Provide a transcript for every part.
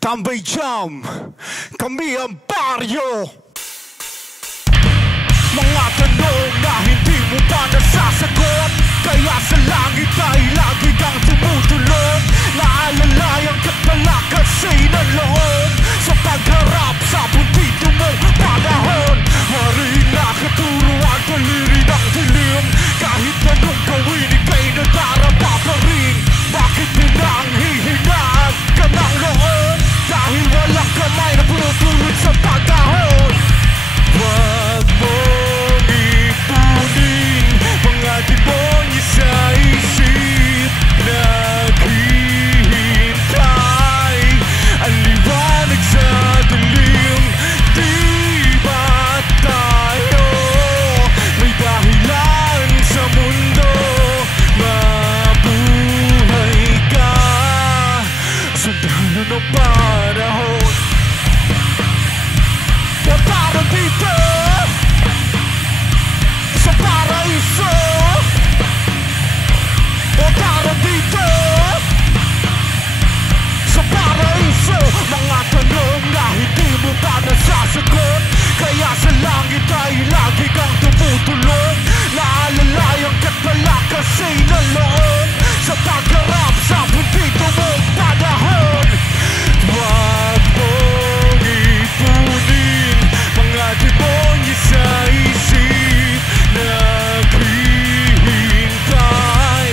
Tambay Jam, kami ang baryo. Mga tanong na hindi mo pa nasasagot, kaya sa langit ay lagi kang tumutulog. Naalalayan ka't pala kasi ng loob sa pagharap sa puntito mong panahon. Mariin na katuruan, paliri ng dilim. Kahit anong gawin, ika'y nadarapa pa rin. Bakit pinanghihinaan ka ng loob? Dahil walang kamay na pumupulot sa pagahon. Wag mong ipunin mga demonyo sa isip. Naghihintay ang liwanag sa dilim. Di ba tayo may dahilan sa mundo? Mabuhay ka, sundalo ng panahon. Para dito sa paraiso, o para dito sa paraiso. Mga tanong na hindi mo pa nasasagot, kaya sa langit ay lagi kang tumutulog. Naalalayan ka't pala kasi ng loob sa pagharap sa puntito mong panahon. Wag mong ipunin mga demonyo sa isip. Naghihintay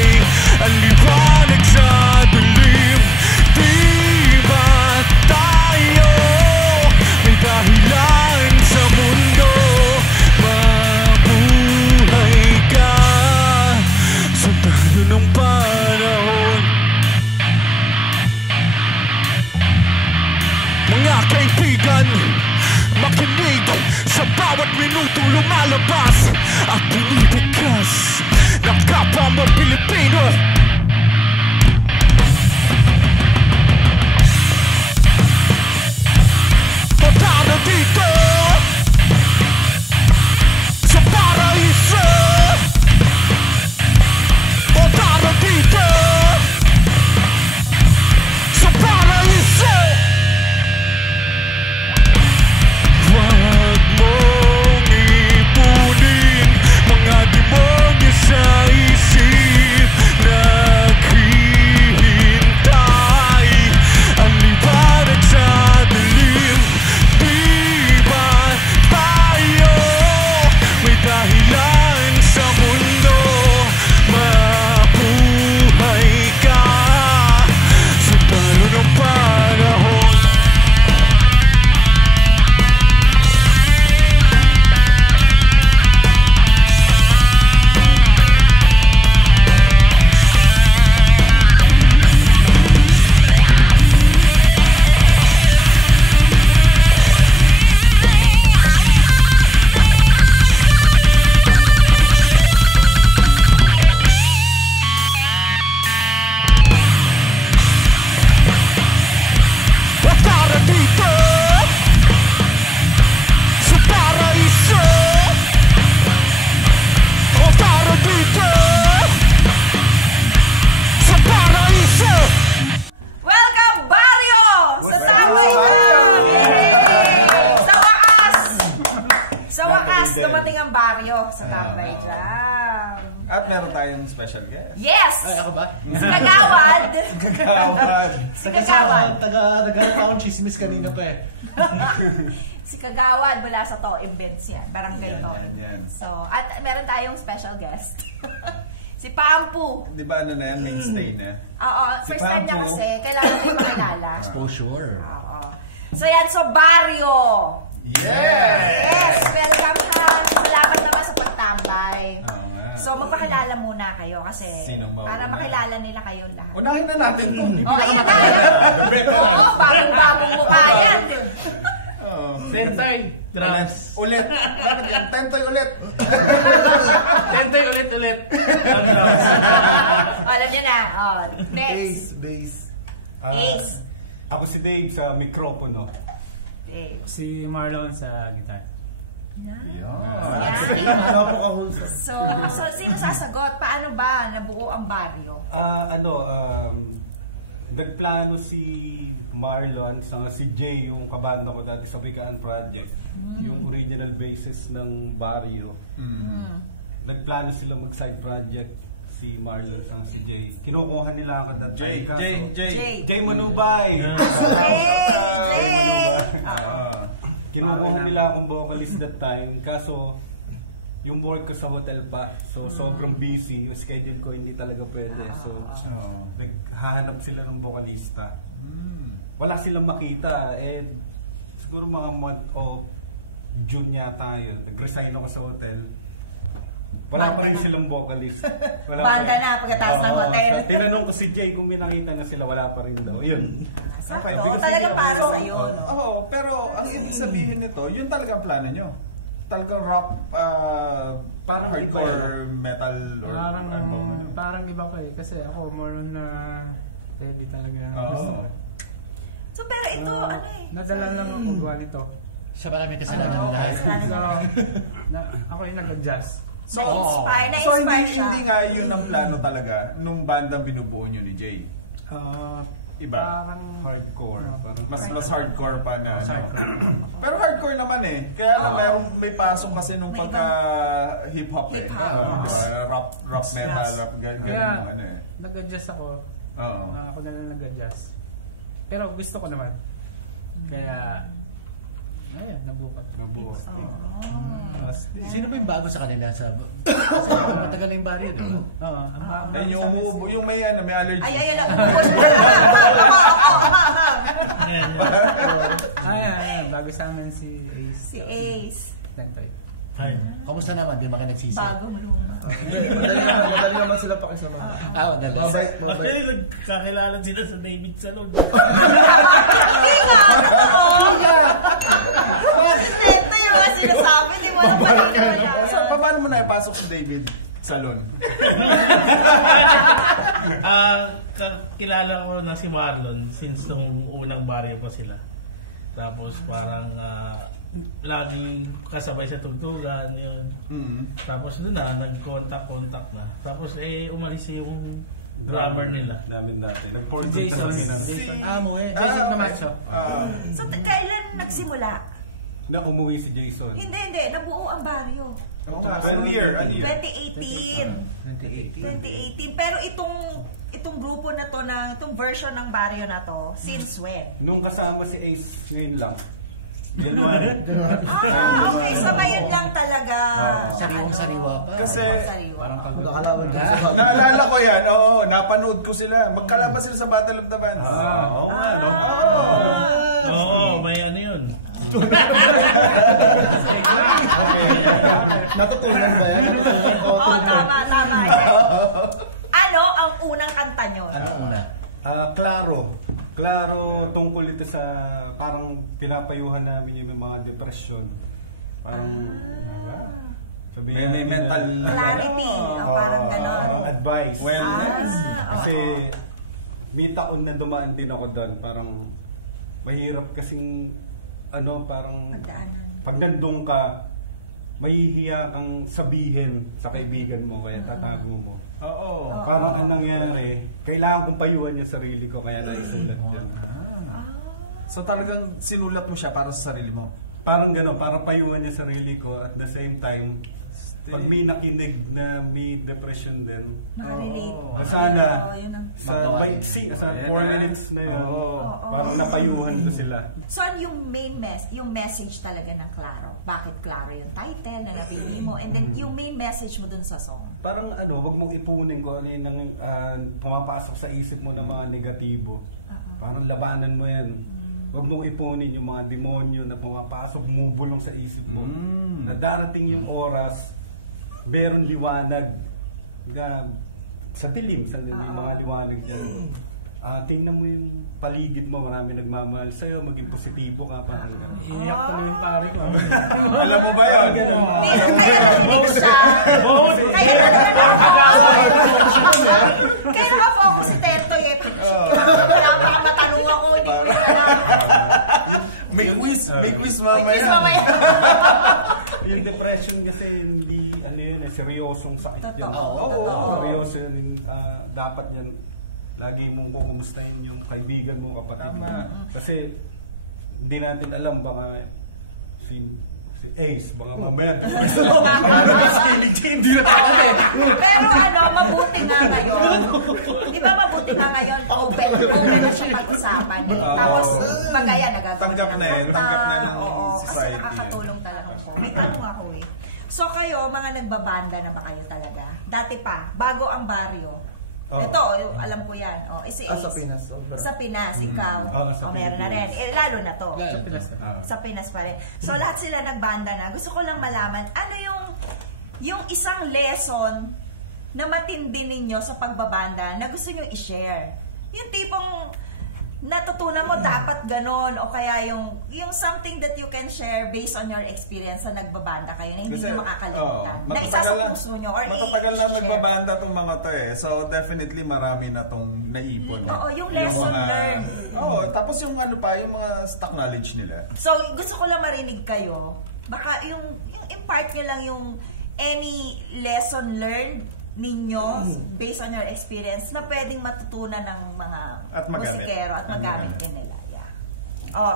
ang liwanag sa dilim. Di ba tayo may dahilan sa mundo? Mabuhay ka, sundalo ng panahon. Mga kaibigan, makinig sa bawat minutong lumalabas at binibigkas ng kapwa mo Pilipino. Patara dito sa paraiso, patara dito sa paraiso. Wag mong ipunin mga demonyo sa isip. Naghihintay ang liwanag sa dilim. Di ba tayo may dahilan sa mundo? Mabuhay ka, sundalo ng panahon. Para dito sa paraiso, o para dito sa paraiso. Welcome, Barrio! Sa Tambay Jam! Sa wakas, dumating ang Barrio sa Tambay Jam. At meron tayong special guest. Yes! Ay, ako ba? Si Kagawad! Kagawad. Si Kagawad! Taga pa akong chismis kanina pa eh. Si Kagawad mula sa To Events yan. Barangay To Yan. Events. So, at meron tayong special guest. Si Pampu. Di ba ano na yan? Mainstay na. Oo, Si first time niya Pampu. kasi. Kailangan ko yung makilala. Exposure. Oo. So yan, so Barrio! Yes! Welcome ha! Salamat naman sa pagtambay. Oo nga. So magpakilala muna kayo kasi Sinong mauna? para makilala nila kayo lahat. Unahin na natin to. Oh, ayan na! Oo, bagong-bagong mukha yan. Tentoy, drums. Ulit. Ano yan? Tentoy ulit. Tentoy ulit. Alam niyo na. Oh, next. Bass. Ace. Ako si Dave sa mikropono. Dave. Si Marlon sa guitar. So, sino sasagot? Paano ba nabuo ang baryo? nagplano si Marlon sa si Jay, yung kabanda ko dati sa Bikaan Project, yung original basis ng Barrio. Nagplano sila mag-side project, si Marlon sa si Jay. Kinukuha nila ako that time. Jay Manubay! Kinukuha nila akong vocalist that time, kaso yung work ko sa hotel pa, so sobrang busy, yung schedule ko hindi talaga pwede, so naghahanap sila ng vocalista. Wala silang makita, siguro mga month o June yata yun, nag-resign ako sa hotel. Wala pa rin silang vocalist. Banda na pagkatapos ng hotel. Tinanong ko si Jay kung may nakita na sila, wala pa rin daw. Yun. Talaga para sa'yo, no? Oo, pero ang ibig sabihin nito, yun talaga ang plano nyo. Talagang rock, parang hardcore metal or parang iba ko kasi ako more on na heavy talaga. So pero ito, nadala lang ako gawa nito. Siya ba kami kasalanan ng lahat? Ako yung nag-adjust. So hindi nga yun ang plano talaga nung bandang binubuo nyo ni Jay. Iba. Parang hardcore. Mas hardcore pa na. Pero hardcore naman Kaya lang may pasok kasi nung pagka hip-hop rap metal, rap ganyan. Kaya nag-adjust ako. Ako na lang nag-adjust. Pero gusto ko naman. Kaya ayan, nabukat. Sino ba yung bago sa kanila? Matagal na yung barrio, di ba? Yung may allergy. Ay, lang. Ayan, bago sa amin si Ace. Si Ace. Tentoy. Kamusta naman? Di ba kayo nagsisi? Bagong luma. Madali naman sila pakisama. Madali. Mabait. Actually, nagkakilala sila sa David Salon. Ito yung mga sinasabi, di mo na pala. So, paano mo na ipasok si David Salon? Kilala ko na si Marlon since nung unang baryo pa sila. Tapos parang laging kasabay sa tugtugan yun. Tapos doon na, nag-contact na. Tapos umalis yung drummer nila. Namin dati. Jason. Jason naman siya. So, kailan nagsimula? Na umuwi si Jason. Hindi. Nabuo ang baryo. Ano year? 2018. Pero itong grupo na to, itong version ng baryo na to, since when? Nung kasama si Ace, ngayon lang. January. Okay. So ngayon lang talaga. Sariwang-sariwa pa. Kasi, Parang nakalawan ko sa naalala ko yan, napanood ko sila. Magkalaban sila sa Battle of the Bands. Oo nga, no? Oo, may ano yun. Natutunan ba yan? Oo, tama. Ano ang unang kanta nyo? Ano una? Klaro tungkol ito sa parang pinapayuhan namin yung mga depression. Parang May mental clarity. Parang gano'n. Parang advice. Wellness. Kasi may taon na dumaan din ako doon. Parang mahirap kasing parang pag nandun ka, mahihiya kang sabihin sa kaibigan mo kaya tatago mo. Oo. Parang ang nangyari, kailangan kong payuhan yung sarili ko kaya naisulat yun. So talagang sinulat mo siya para sa sarili mo? Parang gano'n, parang payuhan yung sarili ko at the same time, pag may nakinig na may depression din, Nakarelate. sana Yun ang... sa 4 minutes na yun, parang napayuhan ko sila. So ano yung main yung message talaga ng Claro? Bakit Claro yung title na napili mo? And then yung main message mo dun sa song? Parang wag mong ipunin ko ano yung pumapasok sa isip mo ng mga negatibo. Parang labanan mo yan. Huwag mong ipunin yung mga demonyo na pumapasok, bumubulong sa isip mo. Na darating yung oras, meron liwanag sa dilim, may mga liwanag dyan. Tingnan mo yung paligid mo, marami nagmamahal sa'yo, maging positibo ka, parang gano'n. Iyak ko yung pari ko. Alam mo ba yun? Kaya naka-focus si Tetoy napakamatanong ako. May quiz mamaya. Yung depression kasi hindi, seryosong sakit yan. Totoo. Seryoso yun, dapat yan lagi mong kukumustahin yung kaibigan mo, kapatid mo. Kasi hindi natin alam, baka si Ace, baka mamaya. Hindi na tayo. Pero mabuti nga ngayon. Di ba mabuti nga ngayon? Open na siya pag-usapan. Tapos, magaya, nagagawa tanggap na ng society. Kasi society. nakakatulong talaga po. May tanong ako eh. So kayo, mga nagbabanda na ba kayo talaga? Dati pa, bago ang baryo. Ito, alam ko yan. Si Ace. Sa Pinas. Sa Pinas, ikaw. Meron na rin. Lalo na to. Sa Pinas pa rin. So lahat sila nagbanda na. Gusto ko lang malaman, ano yung isang lesson na matindi ninyo sa pagbabanda na gusto nyo i-share? Yung tipong natutunan mo dapat ganon, o kaya yung something that you can share based on your experience sa nagbabanda kayo na hindi nyo makakalimutan. Na isa sa puso nyo or matatagal na nagbabanda itong mga to eh. So definitely marami na itong naipon. Oo, yung lesson learned. Tapos yung yung mga stock knowledge nila. So gusto ko lang marinig kayo. Baka yung impart nyo lang yung any lesson learned ninyo based on your experience na pwedeng matutunan ng mga musikero at magamit din nila. Yeah.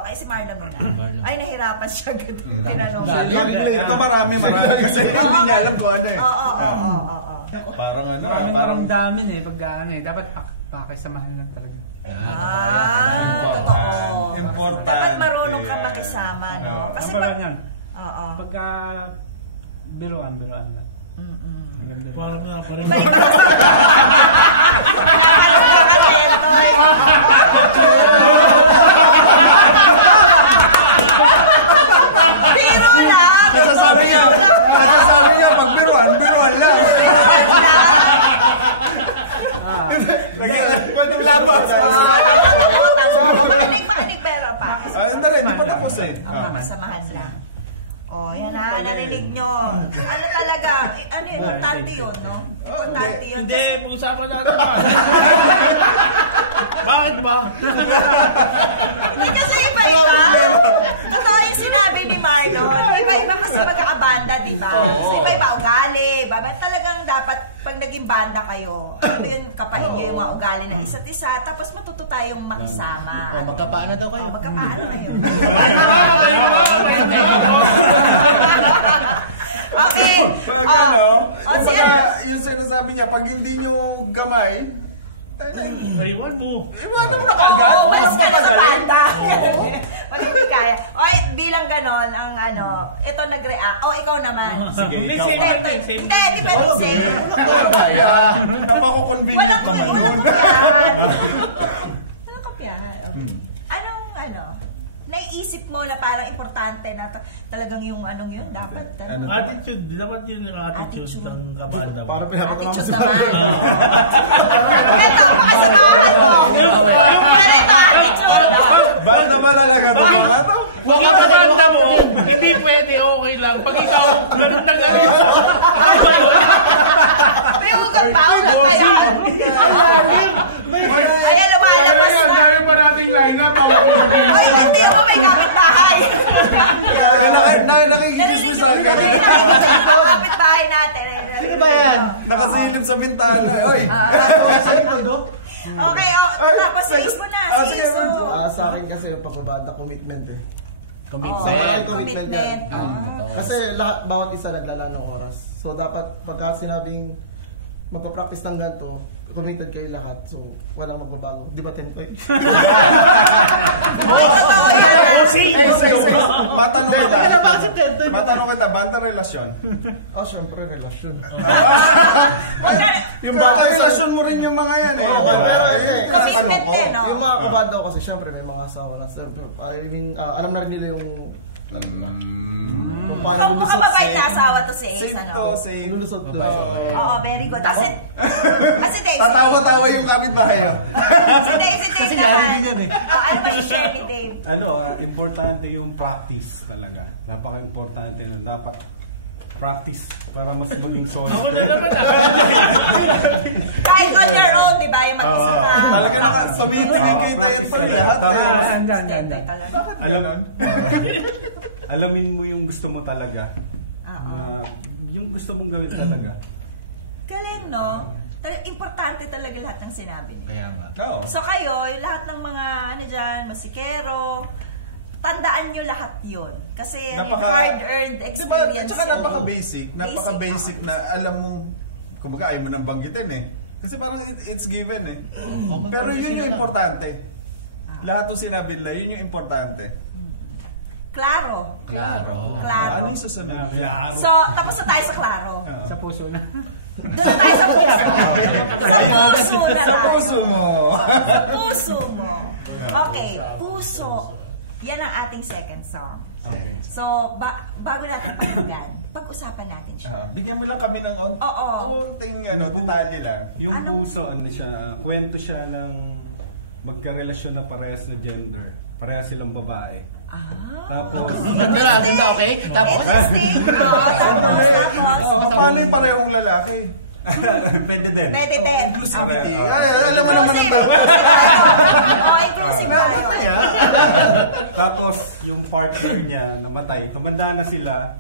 Ay si Marlon muna. Ay, nahirapan siya. Tinanong. Ito marami kasi hindi niya alam kung ano eh. Parang Parang damin eh. Pag dapat pakisamahan lang talaga. Totoo. Importante. Dapat marunong ka makisama, no? Kasi pagka biruan lang. Parang nga pa rin. Biro lang! Nasasabi niya, pag biruan lang. Pwede labas. Makinig pero pa. Hindi pa tapos eh. Masamahan lang. Yan na, narinig nyo. Ano talaga, importante yun, no? Importante yun. Hindi, pag-usapan natin ba? Bakit ba? Kasi iba-iba. Totoo yung sinabi ni Marlon. Iba-iba kasi magkakabanda, di ba? Iba-iba ugali. Talagang dapat, pag naging banda kayo, kapahin nyo yung mga ugali ng isa't isa, tapos matuto tayong makisama. Magkapaano daw kayo? Magkapaano kayo. Okay. Yung sinasabi niya, pag hindi nyo gamay, Iwan mo na kagad. Umalis ka na sa banda. Pag hindi kaya. Bilang ganon, ang ito nag-react. Ikaw naman. Sige, Hindi, di pwede same. Napako-convenient Walang kopyahan. Walang kopyahan. Naiisip mo na parang importante na talagang yung yun, dapat. Attitude, dapat yun yung attitude ng kabanda mo. Para pinapatanong Attitude sa naman. Ito ang makasamahan mo. Yung attitude. Banda malalaga ito mga ito? Huwag ang kabanda mo, hindi pwede, okay lang. Pag ikaw, ganun na ganun. May hugang pa, hugang pa yan. Ayan, lumalabas na. Dahil pa nating line-up. Ay, hindi ako may kapit-bahay. Nakikigis mo sa akin. Kapit-bahay natin. Ano ba yan? Nakasilip sa bintana. Oy! Sa likod, no? Okay, tapos face mo na. Sa akin kasi yung pagbabanda, commitment eh. Commitment. Kasi bawat isa naglalaan ng oras. So dapat pagka sinabing magpa-practice ng ganito, committed kayo lahat. So walang magbabago. Di ba 10 points? Matanong kita, banda relasyon? Syempre, relasyon. Yung banda relasyon mo rin yung mga yan eh. Pero Commitment din, no? yung mga kabanda ko kasi syempre may mga asawa na. Siyempre, alam na rin nila yung kung paano Mukhang mabait na asawa to si Ace, lulusot doon. Oo, very good. Kasi Dave, Tatawa-tawa yung kapitbahay. si Dave naman. Ano ba i-share ni Dave? Importante yung practice talaga. Napaka-importante na dapat practice para mas maging solid. Ako na naman Kahit on your own, di ba? Yung mag-isa ka. Talaga sabihin mo yung kay Tayan pa rin lahat. Alamin mo yung gusto mo talaga. Yung gusto mong gawin talaga. Galing, no? Importante talaga lahat ng sinabi niyo. Kaya nga. So kayo, yung lahat ng mga ano dyan, masikero, tandaan nyo lahat yun. Kasi hard-earned experience. Diba, tsaka napaka-basic na alam mo, kumbaga ayaw mo nang banggitin eh. Kasi parang it's given eh. Pero yun yung importante. Lahat ng sinabi nila, yun yung importante. Klaro. Ano yung susunod? So, tapos na tayo sa klaro. Sa puso na. Doon na tayo sa puso. Sa puso na tayo. Sa puso mo. Sa puso mo. Okay, puso. Yan ang ating second song. So, bago natin pakinggan, pag-usapan natin siya. Bigyan mo lang kami ng konting detalye lang. Yung puso, ano siya, kwento siya ng magkarelasyon na parehas na gender. Parehas silang babae. Tapos, okay? Tapos? Paano yung parehong lalaki? Pwede din. Pwede din. Inclusivity. Alam mo naman ang inclusive tayo. Tapos, yung partner niya, namatay. Tumanda na sila.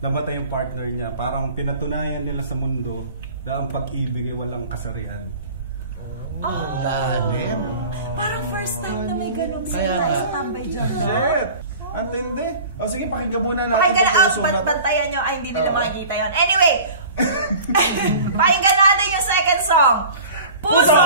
Namatay yung partner niya. Parang pinatunayan nila sa mundo na ang pag-ibig ay walang kasarian. Lalim. Parang first time na may ganun. Kaya tayo sa tambay dyan. Shit! Ang tindi. O sige, pakinggan muna natin. Pakinggan na, bantayan nyo. Ay, hindi nila makikita yun. Anyway, pakinggan natin yung second song. Puso!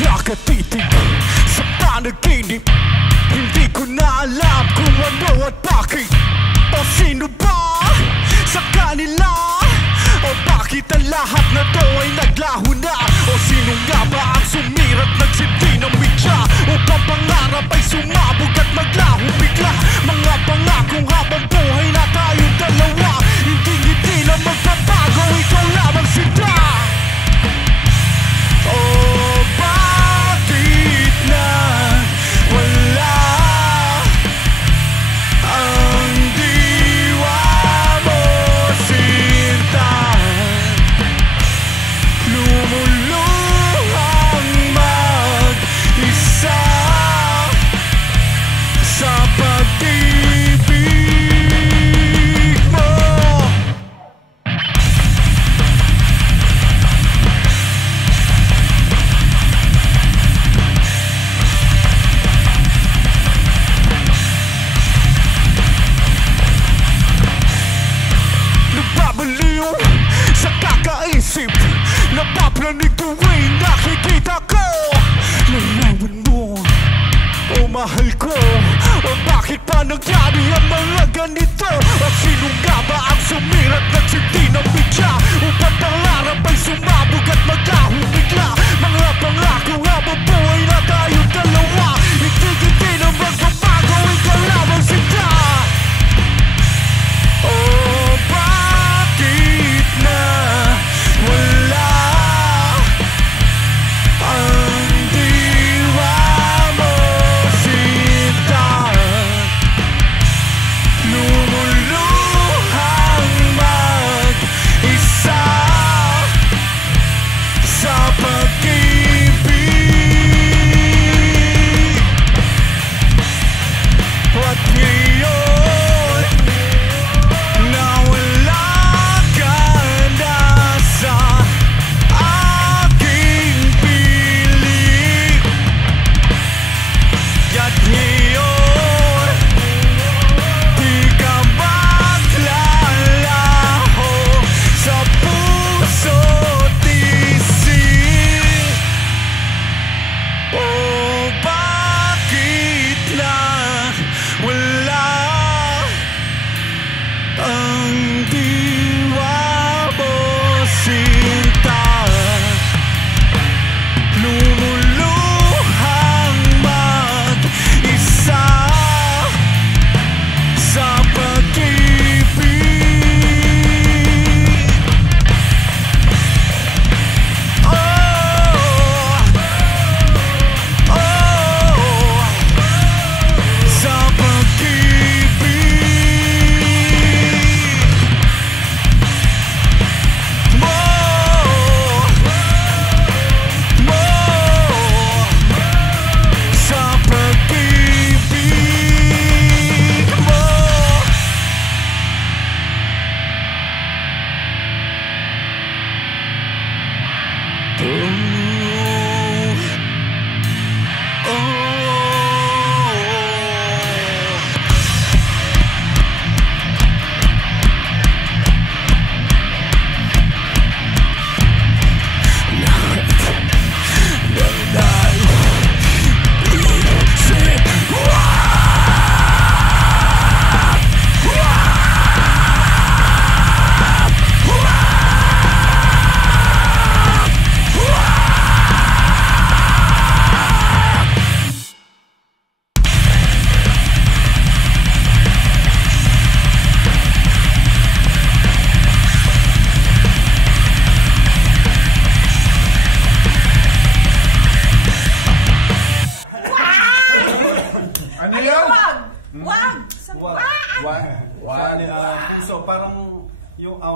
Nakatitig sa panaginip, hindi ko na alam kung ano at bakit. O sino ba sa kanila? O bakit ang lahat na to ay naglaho na? O sino nga ba ang sumirat nagsinti ng media? O pangarap ay sumabog at maglaho bigla? Mga pangakong habang buhay na tayong dalawa, hindi na magpapago, ikaw lamang sila. Oh, bakit na wala ang diwa mo, sinta? Lumuluhang mag-isa sa pag-ibig mo. Nababaliw sa kakaisip, napaplanig tuwing nakikita ko. Lalawan mo, o mahal ko, o bakit pa nangyari ang mga ganito? O sino nga ba ang sumirat nagsinti ng media? Upang pangarap ay sumabog at maglaho bigla? Mga pangako habang buhay na tayong dalawa, hindi na magbabago, ikaw lamang sila. Oh, bakit na wala ang diwa mo, sinta? Lumuluhang mag-isa sa pag-ibig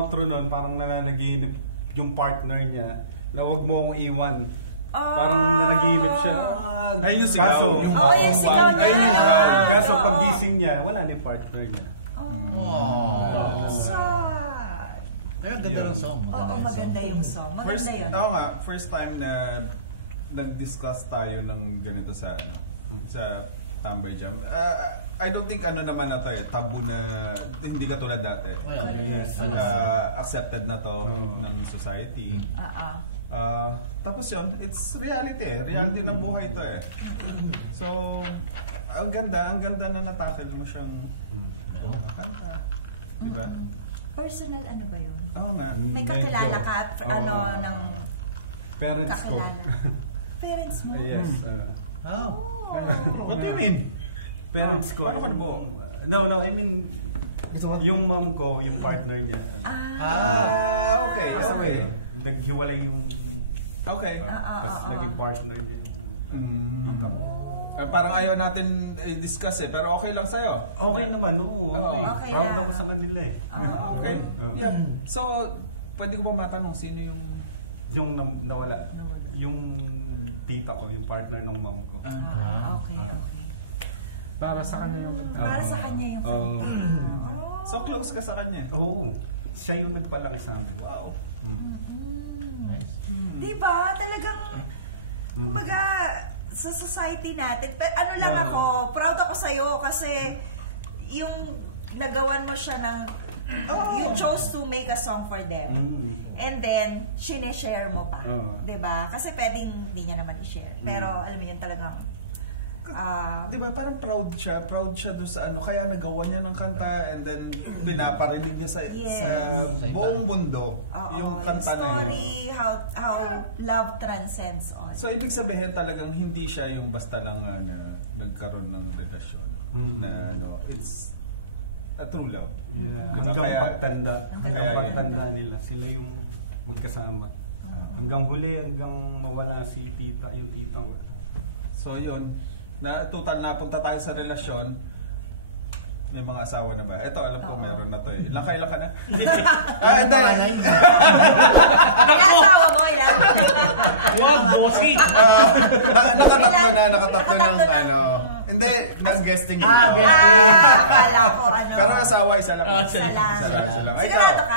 outro nun, parang nanaginip yung partner niya na huwag mo akong iwan. Parang nanaginip siya. Ayun yung sigaw. Yung sigaw niya. Ayun yung sigaw. Kaso pag-gising niya, wala na yung partner niya. Sad. Pero ganda ng song. Oo, maganda yung song. Maganda yun. Oo nga, first time na nag-discuss tayo ng ganito sa Tambay Jam. I don't think naman na to tabu na hindi ka tulad dati. Accepted na to ng society. Tapos yun, it's reality reality ng buhay to So, ang ganda na natakil mo siyang kanta. Diba? Personal ba yun? Oo nga. May kakilala ka ng parents ko. Parents mo? Yes. What do you mean? Parents ko. No, I mean, yung mom ko, yung partner niya. Okay. Naghiwalay yung... Okay. Tapos naging partner niya. Parang ayaw natin i-discuss pero okay lang sa'yo. Okay naman, oo. Okay Proud lang. ako sa kanila Okay. Yeah. So, pwede ko ba matanong sino yung... Yung nawala. Yung tita ko, yung partner ng mom ko. Okay. Para sa kanya yung So, close ka sa kanya? Oo. Siya yung nagpalaki sa amin. Wow. Diba? Talagang, kumbaga, sa society natin, lang ako, proud ako sa'yo kasi yung nagawan mo siya ng, you chose to make a song for them. And then, sineshare mo pa. Diba? Kasi pwedeng hindi niya naman i-share. Pero, alam mo yun talagang, diba, parang proud siya doon sa kaya nagawa niya ng kanta and then pinaparinig niya sa buong mundo yung kanta na yun. How love transcends all. So, ibig sabihin talagang hindi siya yung basta lang na nagkaroon ng relasyon. Na it's a true love. Hanggang pagtanda nila, sila yung magkasama. Hanggang huli, hanggang mawala si tita, yung tita. So, yun. Total napunta tayo sa relasyon. May mga asawa na ba? Ito, alam ko meron na to Ilang ka na? Hindi. Asawa mo, ilan? Wag, bossy! Nakatatlo ng Hindi, nag-guesting yun. Akala ko Pero asawa, isa lang. Isa lang. Sigurado ka?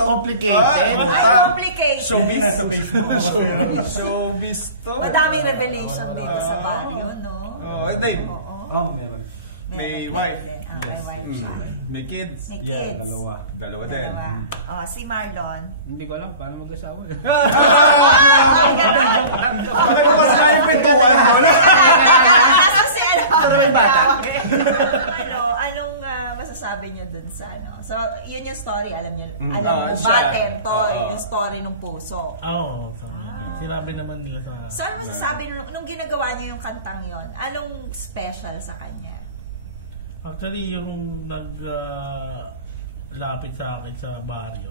Complicated. Complicated. Showbiz. Showbiz to. Madaming revelation dito sa barrio, no? Hindi. Meron. May wife. May wife siya. May kids. May kids. Dalawa din. Si Marlon. Hindi ko alam paano mag-asawa. Bakit mo kasi tayo pintuan doon? Pero may bata. Anong masasabi niyo dun sa So, yun yung story, alam niyo. Alam mo, Batten, yung story ng puso. Oo. Sinabi naman nila sa... So, ano masasabi nung ginagawa niyo yung kantang yon? Anong special sa kanya? Actually, yung naglapit sa akin sa baryo,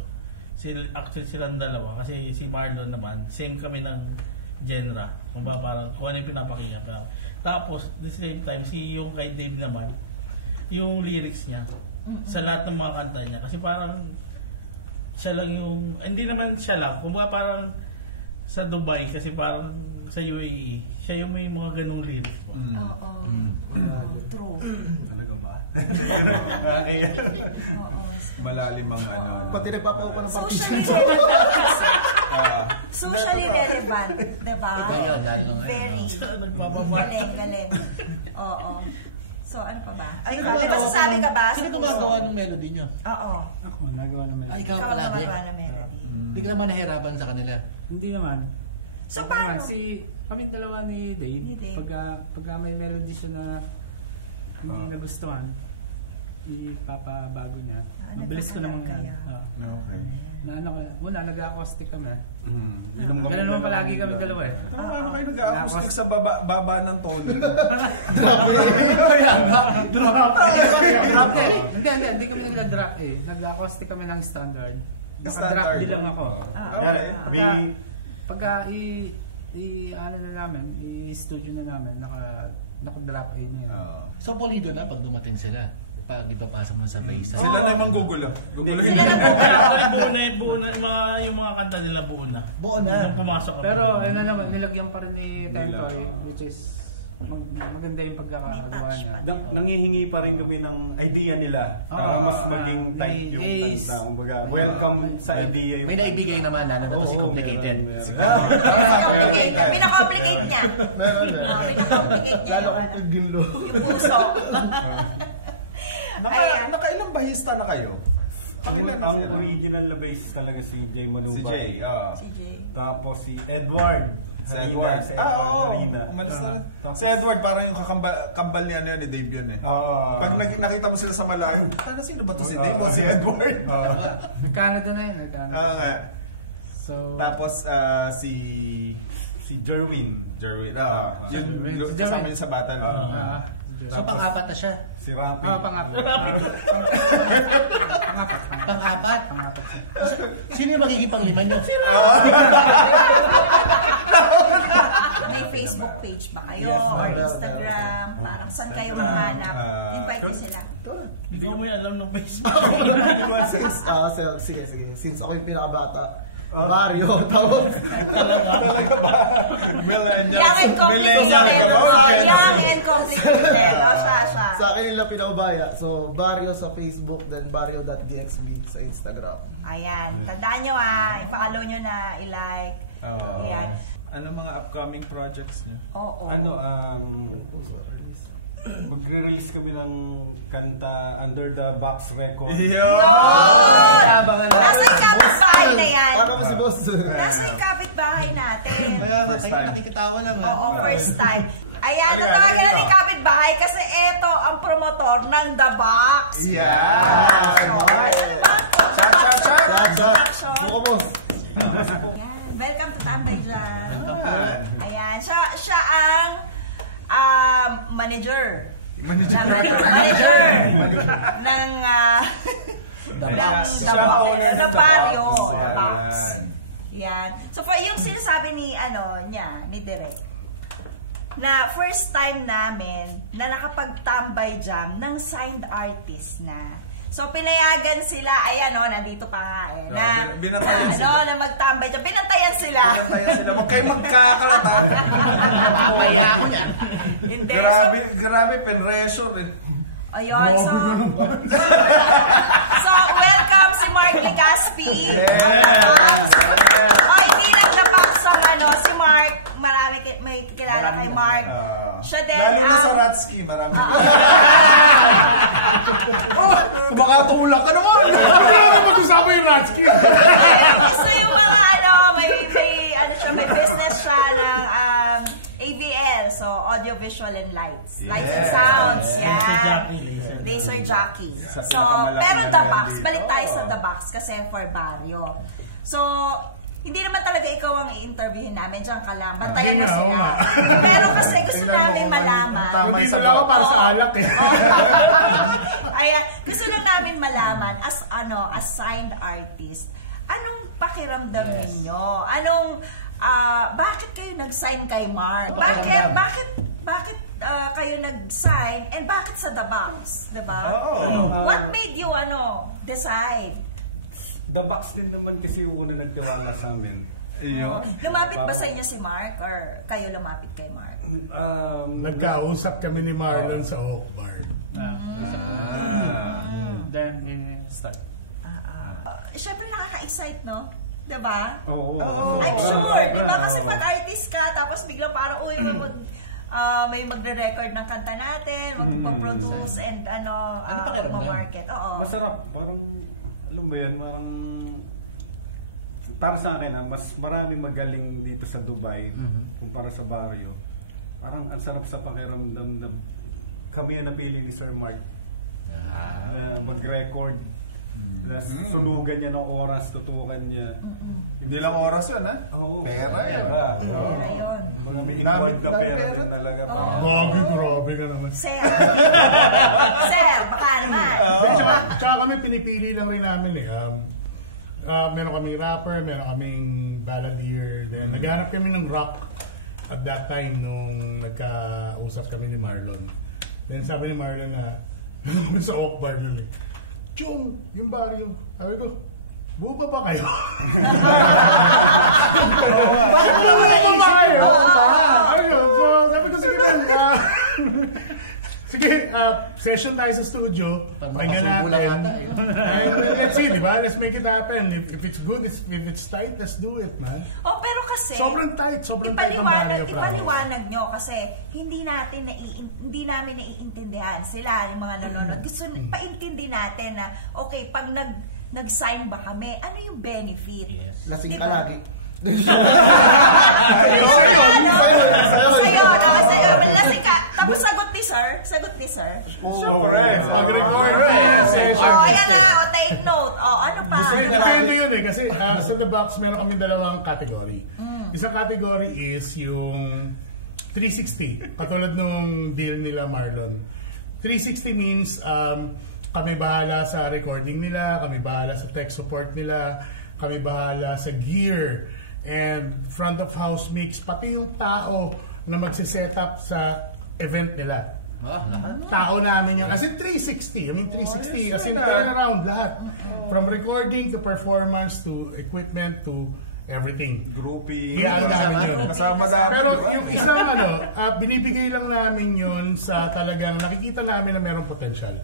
actually silang dalawa, kasi si Marlon naman, same kami ng genre. Kung ba parang kung ano yung pinapakinggan. Tapos, the same time, yung kay Dave naman, yung lyrics niya, sa lahat ng mga kanta niya. Kasi parang, siya lang yung, hindi naman siya lang, kung ba parang sa Dubai, kasi parang sa UAE, siya yung may mga ganung lyrics po. True. Talaga ba? Malalim ang Pati nagpapaupa ng Socially relevant, diba? Very. Galing. Oo. So, ano pa ba? May masasabi ka ba? Sino gumagawa ng melody niyo? Oo. Ako, nagawa ng melody. Ikaw Ikaw pala. gumagawa ng melody. Hindi ka naman nahirapan sa kanila. Hindi naman. So, paano? Kami dalawa ni Dave, pagka may melody siya na hindi nagustuhan, ipapabago niya. Mabilis ko naman kaya. Muna, nag-acoustic kami. Ganun naman palagi kami dalawa Paano kayo nag-acoustic sa baba ng tono? Hindi kami nag-drop Nag-acoustic kami ng standard. Naka-drop din lang ako. Pagka i-studio na namin, naka-drop A na yun. So, polido na pag dumating sila. pag ipapasok mo sa base. Sila naman gugulo. Buo na yung mga kanta nila buo na. Nung pumasok ako. Pero ano naman, nilagyan pa rin ni Tentoy, which is maganda yung pagkakagawa niya. Nangihingi pa rin kami ng idea nila para mas maging tight yung kanta. Kumbaga, welcome sa idea. May naibigay naman, lalo na kasi complicated. Pinakomplicate niya. Meron. Pinakomplicate niya. Lalo kong pagginlo. Yung puso. Nakailang bahista na kayo? Ang original na bassist talaga si Jay Manuba. Si Jay. Si Jay. Tapos si Edward. Si Edward. Harina. Umalis na. Si Edward parang yung kambal niya ni Dave yun eh. Pag nakita mo sila sa malayo, sino ba to si Dave o si Edward? Nagkanado na yun. So, tapos si Jerwin. Yung kasama yun sa battle. So pang-apat na siya. Si Rapi. Pang-apat. Pang-apat? Sino yung magiging pang-lima nyo? May Facebook page ba kayo? Or Instagram? Parang saan kayo mahanap? Invite ko sila. Hindi ko may alam ng Facebook. Sige. Since ako yung pinakabata, Barrio, tawag. Young and complicated. Young and complicated. Sa akin nila pinaubaya. So, Barrio sa Facebook, then barrio.dxb sa Instagram. Ayan. Tandaan nyo i-follow nyo na, i-like. Ayan. Ano mga upcoming projects niyo? Magre-release kami ng kanta Under the Box Record. Nasa yung kapitbahay na yan. Paano mo si boss? Nasa yung kapitbahay natin. First time. Nakikita ko lang. Oo, first time. Ayan, natawagan na yung kapitbahay kasi eto ang promotor ng The Box. Buko boss. Welcome to Tambay Jam. Ayan, siya ang manager ng The Barrio. The Box. Yan. So for yung sinasabi ni Direk, na first time namin na nakapagtambay jam ng signed artist na. So pinayagan sila, nandito pa nga na binantayan sila. Na magtambay jam. Binantayan sila. Huwag kayo magkakalatan. Papaya ako niyan. Hindi. Grabe, penresure eh. Ayun, so welcome si Mark Legaspi. Hindi lang napakasang si Mark. May kilala kay Mark. Siya din. Lalo na sa Ratsky, marami. Kumakatulak ka naman. Hindi naman mag-usapin yung Ratsky. Gusto yung mga may business siya ng AVL, so Audio, Visual, and Lights. Lights and Sounds, Laser jockey. So, pero The Box, balik tayo sa The Box kasi for Barrio. So, hindi naman talaga ikaw ang i-interviewin namin, diyan ka lang. Bantayan mo sila. Pero kasi gusto namin malaman. Hindi sila ako para sa alak eh. Ayan, gusto lang namin malaman as signed artist, anong pakiramdam ninyo? Bakit kayo nag-sign kay Mark? Bakit kayo nag-sign and bakit sa The Box? Diba? What made you decide? The Box din naman kasi yung una nagtiwala sa amin. Lumapit ba sa inyo si Mark or kayo lumapit kay Mark? Nagkausap kami ni Marlon sa Oak Bar. Then, start. Siyempre nakaka-excite, no? Diba? Oo. I'm sure. Diba? Kasi pag artist ka, tapos bigla parang, may magre-record ng kanta natin, mag-produce, and mag-market. Oo. Masarap. Parang, alam mo yan, parang, para sa akin, mas maraming magaling dito sa Dubai kumpara sa Barrio. Parang ang sarap sa pakiramdam na kami ang napili ni Sir Mark na mag-record. Sulugan niya ng oras, tutukan niya. Hindi lang oras yun, ha? Pera yan. Pera yun. Damit na pera din talaga. Grabe ka naman. Sir, baka naman. Tsaka kami pinipili lang rin namin eh. Meron kaming rapper, meron kaming balladeer. Then naghanap kami ng rock at that time nung nagkausap kami ni Marlon. Then sabi ni Marlon na sa Oak Bar nun eh. Chong, yung baryo. Sabi ko, buka ba kayo? Buka ba kayo? Ayun, so sabi ko, sige lang. Sige, session tayo sa studio. Pakinggan natin. Let's see, di ba? Let's make it happen. If it's good, if it's tight, let's do it, man. Oh, pero kasi sobrang tight ang baryo. Ipaliwanag nyo kasi hindi namin naiintindihan sila, yung mga nanonood. Gusto paintindi natin na, okay, pag nag-sign ba kami, ano yung benefit? Yes. Lasing ka lagi. Sa'yo. Lasing ka. Tapos sagot ni sir. Siyempre. Mag-record. Ayan na, take note. Ano pa? Depende yun eh. Kasi sa The Box, meron kami dalawang category. Isang category is yung 360. Katulad nung deal nila Marlon. 360 means kami bahala sa recording nila, kami bahala sa tech support nila, kami bahala sa gear and front of house mix, pati yung tao na magsiset up sa event nila. Tao namin yung, as in 360. I mean 360, as in turn around lahat. From recording to performance to equipment to everything. Groupie. Kaya namin yun. Kasama namin. Pero yung isang binibigay lang namin yun sa talagang nakikita namin na merong potential.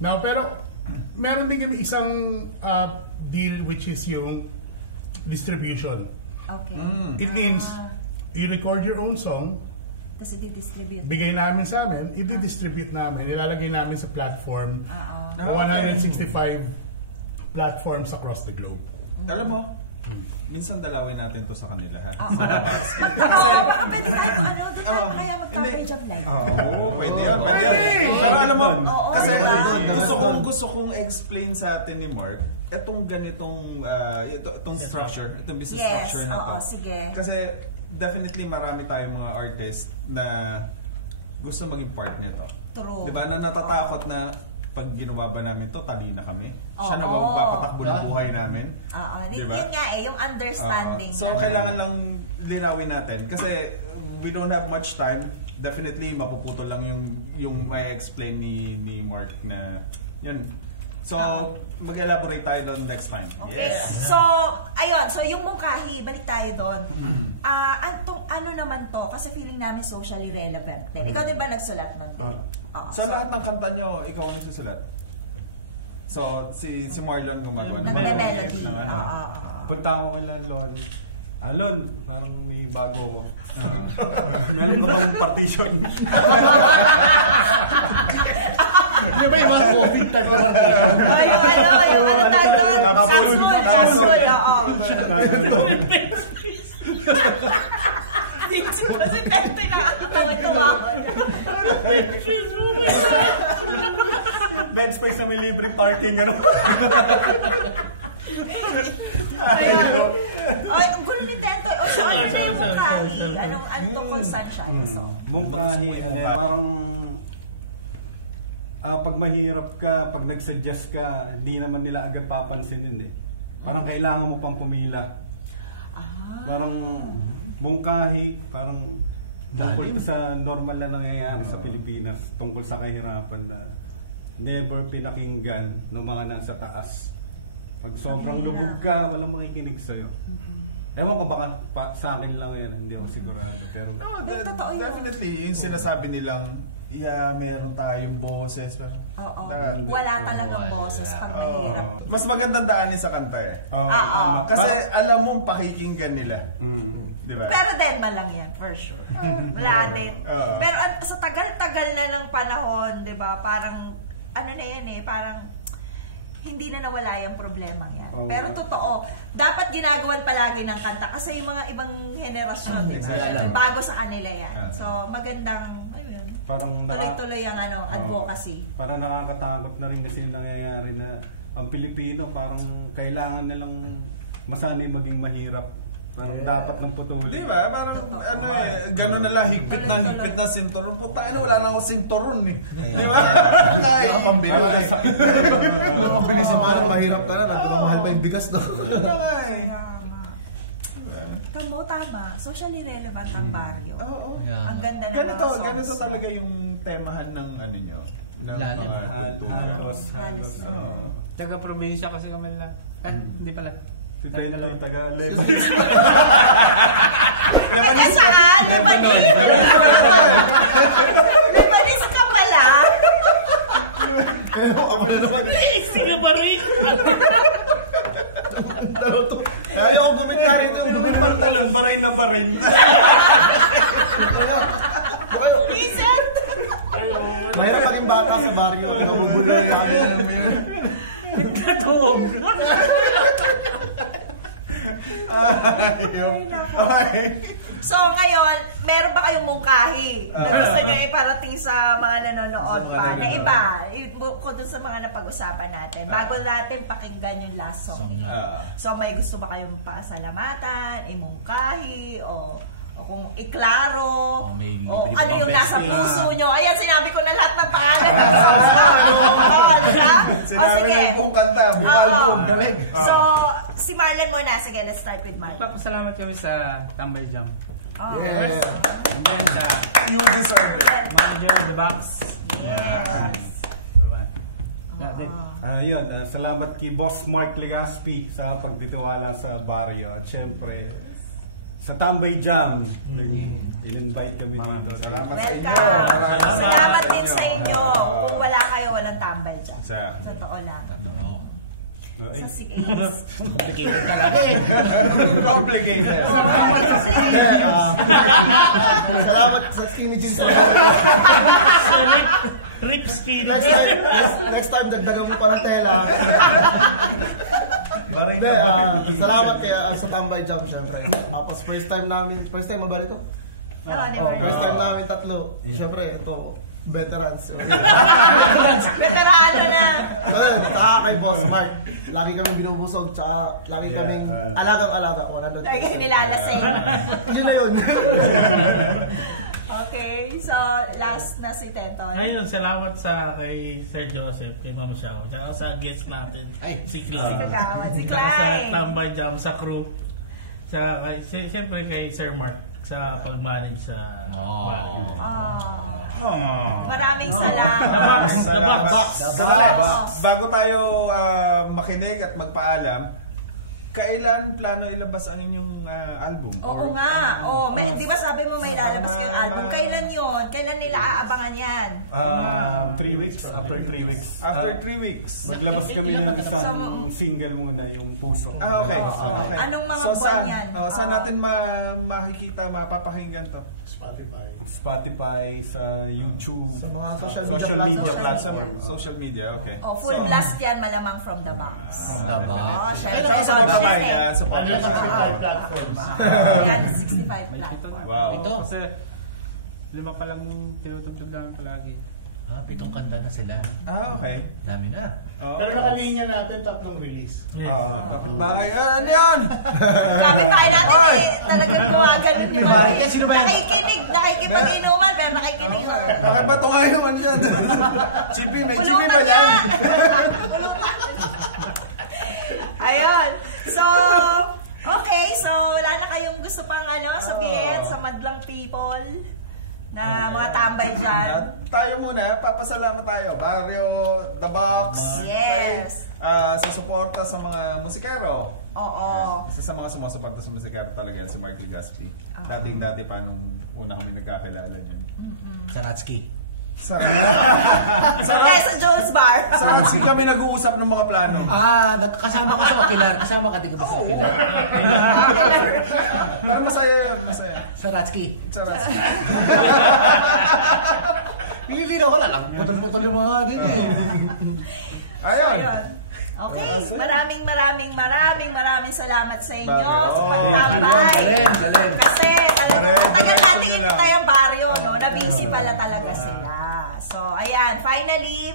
Now, pero meron din kami isang deal which is yung distribution. Okay. It means you record your own song, tapos i-distribute. bigay namin sa amin, i-distribute namin, ilalagay namin sa platform, 165 platforms across the globe. Alam mo, minsan dalawin natin to sa kanila, ha? Baka pwede tayo, doon tayo kaya magkakay-jump live. Pwede yan. Pero alam mo, kasi diba? gusto kong explain sa atin ni Mark, itong ganitong itong structure, itong business structure na to. Sige. Kasi definitely marami tayong mga artists na gusto maging part nito. True. Diba? Na natatakot na pag ginawa ba namin to, tali na kami. Siya na magpapatakbo ng buhay namin. Diba? Yun nga yung understanding. So, kailangan lang linawin natin. Kasi we don't have much time. Definitely, mapuputol lang yung may explain ni Mark na yun. So, mag-elaborate tayo doon next time. Okay. Yes. So, ayun. So, yung Mungkahi, balik tayo doon. Ano naman to? Kasi feeling namin socially relevant din. Ikaw din ba nagsulat nun? Sa lahat ng kanta nyo, ikaw ang nagsusulat? So, si Marlon gumagawa. Nagme-melody. Punta ako kay Lon. Lon, parang may bago ako. Meron ba akong partition? Di ba yung mga COVID time na yung tayo Samsul, kasi tento na tumawa. Bed space na may libreng parking, ano? Ayun. Ay, ang gulo ni Tento. So, ano na yung Mungkahi? Ano tungkol saan siya? Mungkahi, parang pag mahirap ka, pag nag-suggest ka, hindi naman nila agad papansinin eh. Parang kailangan mo pang pumila. Parang Mungkahi, parang tungkol sa normal na nangyayari sa Pilipinas, tungkol sa kahirapan na never pinakinggan ng mga nasa taas. Pag sobrang lubog ka, walang makikinig sa'yo. Ewan ko baka sa akin lang yan, hindi ako sigurado. Pero definitely, yung sinasabi nilang, meron tayong boses. Pero wala talagang boses pag mahirap. Mas magandang daanin sa kanta eh. Kasi alam mong pakikinggan nila. Diba? Pero deadma lang yan, for sure. Wala din. Pero sa tagal-tagal na ng panahon, di ba, parang, ano na yan eh, parang, hindi na nawala yung problema yan. Pero totoo, dapat ginagawan palagi ng kanta kasi yung mga ibang henerasyon, bago sa kanila yan. So, magandang, ayun, tuloy-tuloy ang advocacy. Parang nakakatakot na rin kasi yung nangyayari na ang Pilipino, parang kailangan nilang masanay maging mahirap. Parang dapat ng putulin. Diba? Parang gano'n na lang, higpit na sinturon. Puta, wala na ako sinturon eh. Diba? Ang pambili. Manang mahirap ka na, mahal pa yung bigas no? Tama. Socially relevant ang baryo. Ang ganda na ganito talaga yung temahan ng ano nyo. mga tugtugan. Halos. Taga-probinsya kasi kami lang. Hindi pala. Si Tayo lang taga-Lebanon. Taga saan? Lebanese ka pala? Sige ba rin? Ayaw ko gumitari ito. Maray na marin. Isip! Mahirap maging bata sa baryo. Nabubulo yung kami. Katong. So ngayon, meron ba kayong mungkahi na gusto nyo iparating sa mga nanonood pa na iba? Ko dun sa mga napag-usapan natin. Bago natin pakinggan yung last song niyo. So may gusto ba kayong pasalamatan, imungkahi, o kung iklaro, o ano yung nasa puso nyo? Ayan, sinabi ko na lahat ng pangalan ng songs na. Sinabi na yung kanta, buwal po. So, si Marlon muna. Sige, let's start with Marlon. Papasalamat kami sa Tambay Jam. Yes. And then sa You deserve it. manager of the box. Yes. Yun, salamat kay Boss Mark Legaspi sa pagtitiwala sa baryo. At syempre, sa Tambay Jam, in-invite kami dito. Salamat sa inyo. Welcome. Salamat din sa inyo. Kung wala kayo, walang Tambay Jam. Sa Totoo lang. Sa si Complicated talaga eh. complicated. Salamat sa skinny jeans. Rip skin. Next time, dagdagan mo pa ng tela. Hindi, salamat kaya sa Tambay Jam, syempre. Tapos first time mabalik ito? First time namin tatlo. Syempre, ito, veterans. Veterano na. Tsaka kay Boss Mark. Lagi kami binubusog, tsaka lagi kaming alagang-alaga. Lagi nilalasing. Yun na yun. Okay, so last na si Tenton. Ayun, salamat sa kay Sir Joseph, kay Mama Shao, tsaka sa guest natin, si Clyde. Si Sa Clyde. Tambay Jam, sa crew. Siyempre kay Sir Mark sa pag-manage sa Maraming salamat. The box. Bago tayo makinig at magpaalam, kailan plano ilabas ang inyong album? Oo nga. Di ba sabi mo may lalabas kayong album? Kailan yun? Kailan nila aabangan yan? 3 weeks. After 3 weeks. After 3 weeks. Maglabas kami ng isang single muna, yung Puso. Okay. Anong mga buwan yan? Saan natin makikita, mapapakinggan to? Spotify, sa YouTube. Sa mga social media platform. Social media, okay. Full blast yan malamang from the box. Syempre, Sa Ano 65 platforms? yan, 65 platform. Wow. Kasi 5 pa lang tinutugtog namin palagi. 7 kanta na sila. Okay. Dami na. Pero nakalinya natin 3 release. Ano yan? Kapit tayo natin talagang gumaganon yung mga Sino ba yan? nakikipag-inuman, pero nakikinig. Bakit ba ito nga yung ano yan? Chippy, may chippy ba Pulutan yan? yan! Pulutan! Ayun. So, okay. So, wala na kayong gusto pang sabihin sa madlang people na mga tambay dyan. Tayo muna, papasalamat tayo. Barrio, The Box. Yes. Sa suporta sa mga musikero. Oo. Sa mga sumusuporta sa musikero talaga yan, si Mark Legaspi. Dating-dati pa nung una kami nagkakilala niyan. Sa Ratski. Sa Joe's Bar. Ratsi kami nag-uusap ng mga plano. Kasama ka sa Okilar. Kasama ka din ba sa Okilar? Pero masaya yun, masaya. Sa Ratski. Sa Ratsi. Pilipino ko na lang. Putol-putol yung mga din eh. Ayun. Okay. Maraming salamat sa inyo sa pagtambay. Kasi tagal natin ito yung baryo, no? Na-busy pala talaga sila. So, ayan. Finally,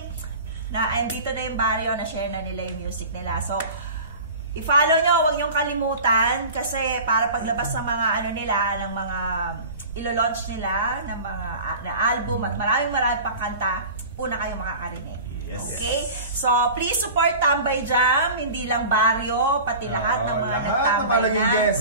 andito na yung baryo, na-share na nila yung music nila. So, i-follow nyo, huwag nyong kalimutan kasi para paglabas ng mga ng mga ilo-launch nila ng mga album at maraming pang kanta, una kayo makakarinig. Okay? So, please support Tambay Jam, hindi lang baryo, pati lahat ng mga nagtambay na.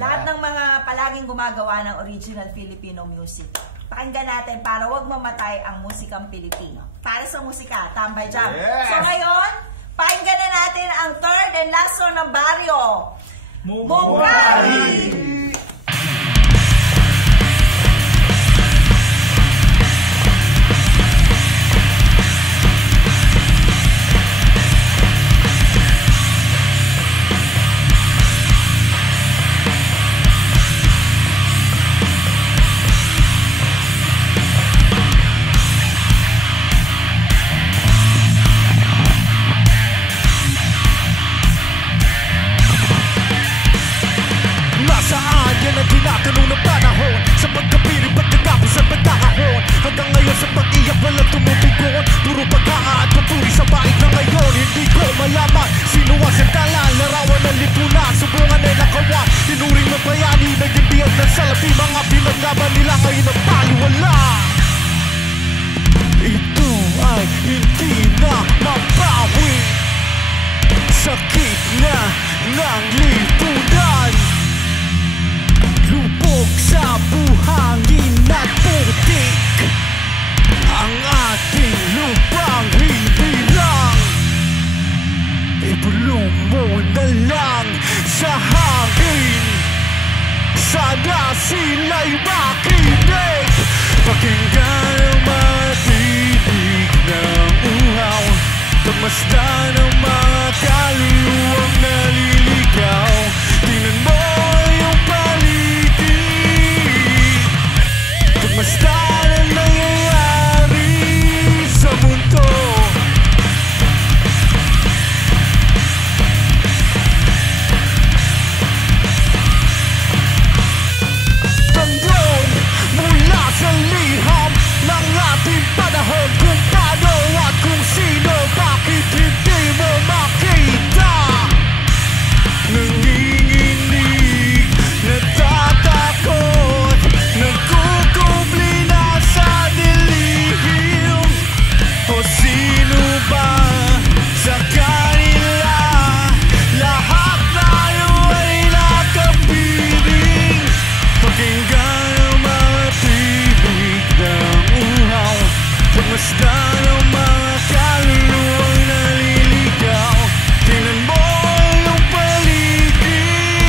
Lahat ng mga palaging gumagawa ng original Filipino music. Pakinggan natin para wag mamatay ang musikang Pilipino. Para sa musika, tambay dyan. Yes! So ngayon, pakinggan na natin ang third and last song ng Barrio. Mungkahi! Tinatanong ng panahon sa pagkapiling pagkatapos sa pagkakahon. Hanggang ngayon sa pag-iyak walang tumutugon. Puro pagkaa at papuri sa bait na ngayon. Hindi ko malaman sino ang sandalan. Larawan ng lipunan, subungan ay nakawan. Tinuring ng bayani, naging biyag ng salapi. Mga pinaglaban nila ngayon ang paliwala. Ito ay hindi na mabawi. Sakit na ng lipunan. Lubog sa buhangin at putik. Ang ating lupang hindi lang. Ibulong mo na lang sa hangin. Sana sila'y makinig. Pakinggan ang mga tinig ng uhaw. Pagmasdan ang mga kaluluwang naliligaw. Tingnan mo yung paligid. Pagmasdan ang nangyayari sa mundo. Tanggol mula sa liham ng ating panahon. Kung paano at kung sino, bakit hindi mo makita? Nanginginig, natatakot, nagkukubli na sa dilihim. O sino ba sa kanila? Lahat tayo ay nakapiling. Pakinggan ang mga tinig ng uhaw. Pagmasdan ang mga kaluluwang naliligaw. Tingnan mo yung paligid.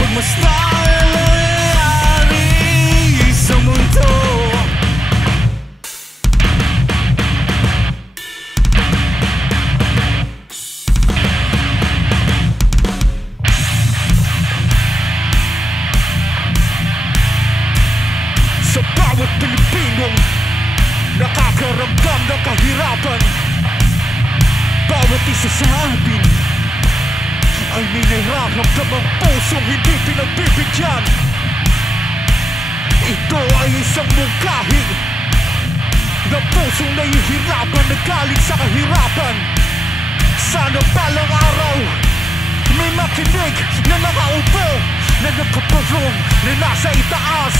Pagmasdan ang nangyayari sa mundo. Sa bawat Pilipinong nakakaramdam ng kahirapan, bawat isa sa atin ay may nararamdam ang pusong hindi pinagbibigyan. Ito ay isang mungkahi na pusong nahihirapan na galing sa kahirapan. Sana balang araw may makinig na nakaupo, na nakaparong, na nasa itaas.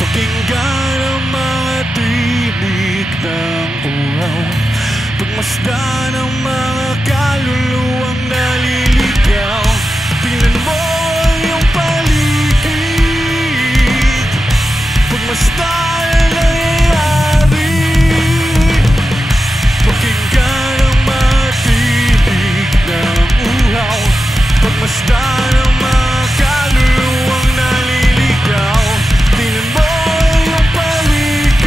Pakinggan ang mga tinig ng uhaw. Pagmasdan ang mga kaluluwang naliligaw. Tingnan mo yung paligid. Pagmasdan ang nangyayari. Pakinggan ang mga tinig ng uhaw. Pagmasdan ang mga kaluluwang naliligaw. Tingnan mo yung paligid.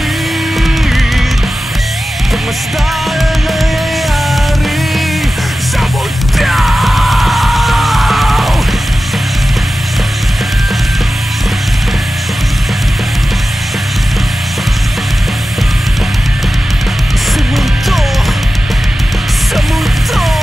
Pagmasdan ang nangyayari sa mundo. Sa mundo, sa mundo.